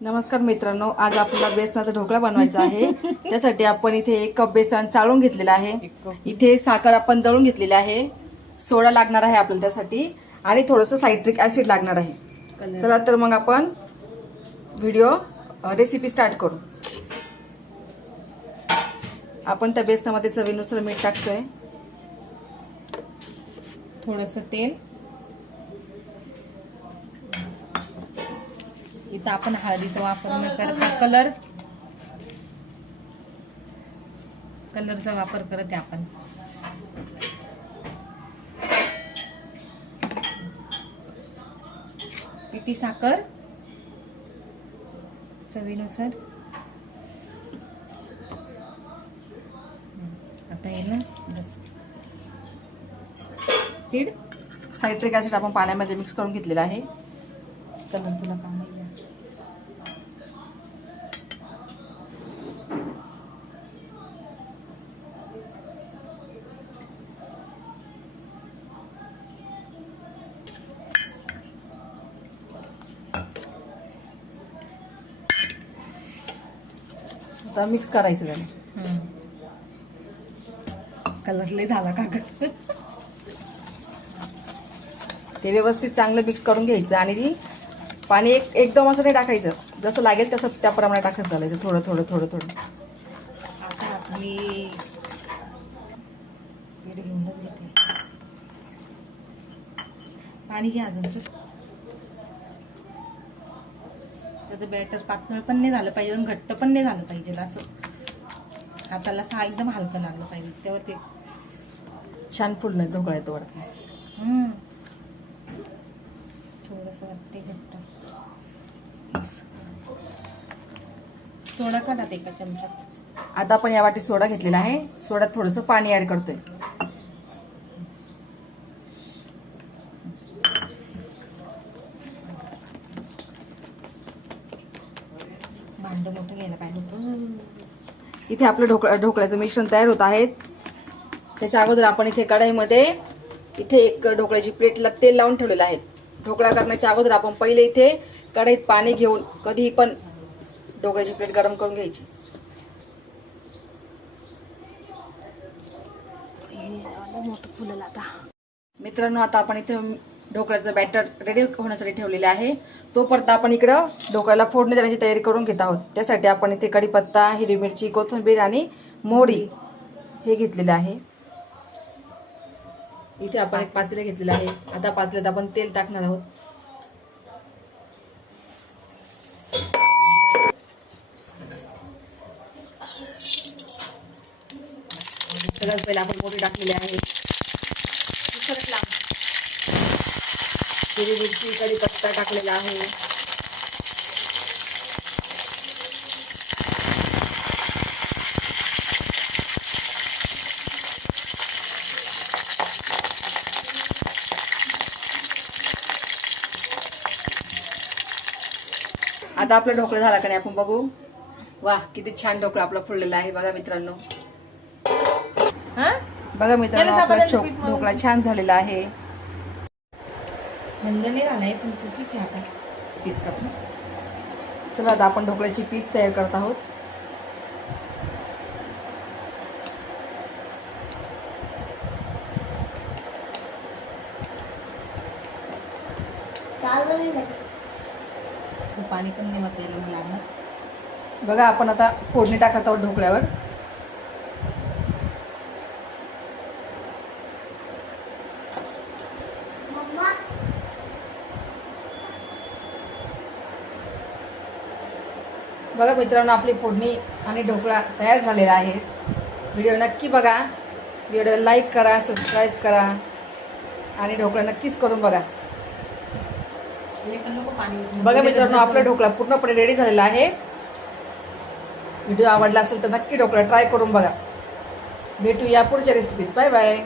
नमस्कार मित्रांनो, आज आपल्याला बेसनाचा ढोकळा बनवायचा आहे। त्यासाठी आपण इथे 1 कप बेसन चाळून घेतलेला आहे। इथे साखर आपण दळून घेतलेली आहे। सोडा लागणार आहे आपल्याला त्यासाठी आणि थोडंसं सायट्रिक ऍसिड लागणार आहे। चला तर मग आपण रेसिपी स्टार्ट करू। आपण त्या बेसनामध्ये चवीनुसार मीठ टाकतोय, थोडंसं तेल, इथं आपण हळदीचा वापर न करता कलरचा वापर करत आहे आपण। पिठी साखर चवीनुसार। आता हे ना बस तीड सायट्रिक ऍसिड आपण पाण्यामध्ये मिक्स करून घेतलेला आहे। कलर तुला काम आहे। आता मिक्स करायचं त्याने। कलर लय झाला का ग? ते व्यवस्थित चांगलं मिक्स करून घ्यायचं आणि पाणी एकदम असं नाही टाकायचं, जसं लागेल तसं त्याप्रमाणे टाकत चालायचं, थोडं थोडं थोडं थोडं। आता मी पीठ घेऊनच घेते, पाणी घे अजूनच। त्याचं बॅटर पातळ पण नाही झालं पाहिजे आणि घट्ट पण नाही झालं पाहिजे, असं हाताला असं एकदम हलकं लागलं पाहिजे, तेव्हा ते छान फुलणं ढोकळा येतो वरती। थोडंसं वाटते घट्ट। सोडा काढात 1 चमचा। आता आपण या वाटी सोडा घेतलेला आहे, सोड्यात थोडंसं पाणी ऍड करतोय। भांड मोठं घ्यायला पाहिजे होतं। इथे आपलं ढोकळ्याचं मिश्रण तयार होत आहे। त्याच्या अगोदर आपण इथे कढईमध्ये एक ढोकळ्याची प्लेटला तेल लावून ठेवलेलं आहे। ढोकळा करण्याच्या अगोदर आपण पहिले इथे कढईत पाणी घेऊन कधीही पण ढोकळ्याची प्लेट गरम करून घ्यायची। मोठं फुललं आता। मित्रांनो, आता आपण इथे ढोकळ्याचं बॅटर रेडी होण्यासाठी ठेवलेले आहे। तोपर्यंत आपण इकडं ढोकळ्याला फोडणी देण्याची तयारी करून घेत आहोत। त्यासाठी आपण इथे कढीपत्ता, हिरवी मिरची, कोथिंबीर आणि मोहरी हे घेतलेले आहे। इथे आपण एक पातेलं घेतलेलं आहे। आता पातेल्यात आपण तेल टाकणार आहोत। सगळ्यात पहिले आपण मोहरी टाकलेली आहे, हिरवी मिरची, कढीपत्ता टाकलेला आहे। आता आपला ढोकळा झाला का नाही आपण बघू। वाह, किती छान ढोकळा आपला फुललेला आहे। बघा मित्रांनो, आपला ढोकळा छान झालेला आहे। थंड नाही झालाय पण तू ठीक आहे। आता पीस काढू। चला आता आपण ढोकळ्याची पीस तयार करत आहोत। पाणी पण नाही वाटायला मला लागणार। बघा, आपण आता फोडणी टाकत आहोत ढोकळ्यावर। बघा मित्रांनो, आपली फोडणी आणि ढोकळा तयार झालेला आहे। व्हिडिओ नक्की बघा, व्हिडिओला लाईक करा, सबस्क्राईब करा आणि ढोकळा नक्कीच करून बघा। बघा मित्रांनो, आपला ढोकळा पूर्णपणे रेडी झालेला आहे। व्हिडिओ आवडला असेल तर नक्की ढोकळा ट्राय करून बघा। भेटूया पुढच्या रेसिपीत। Bye bye.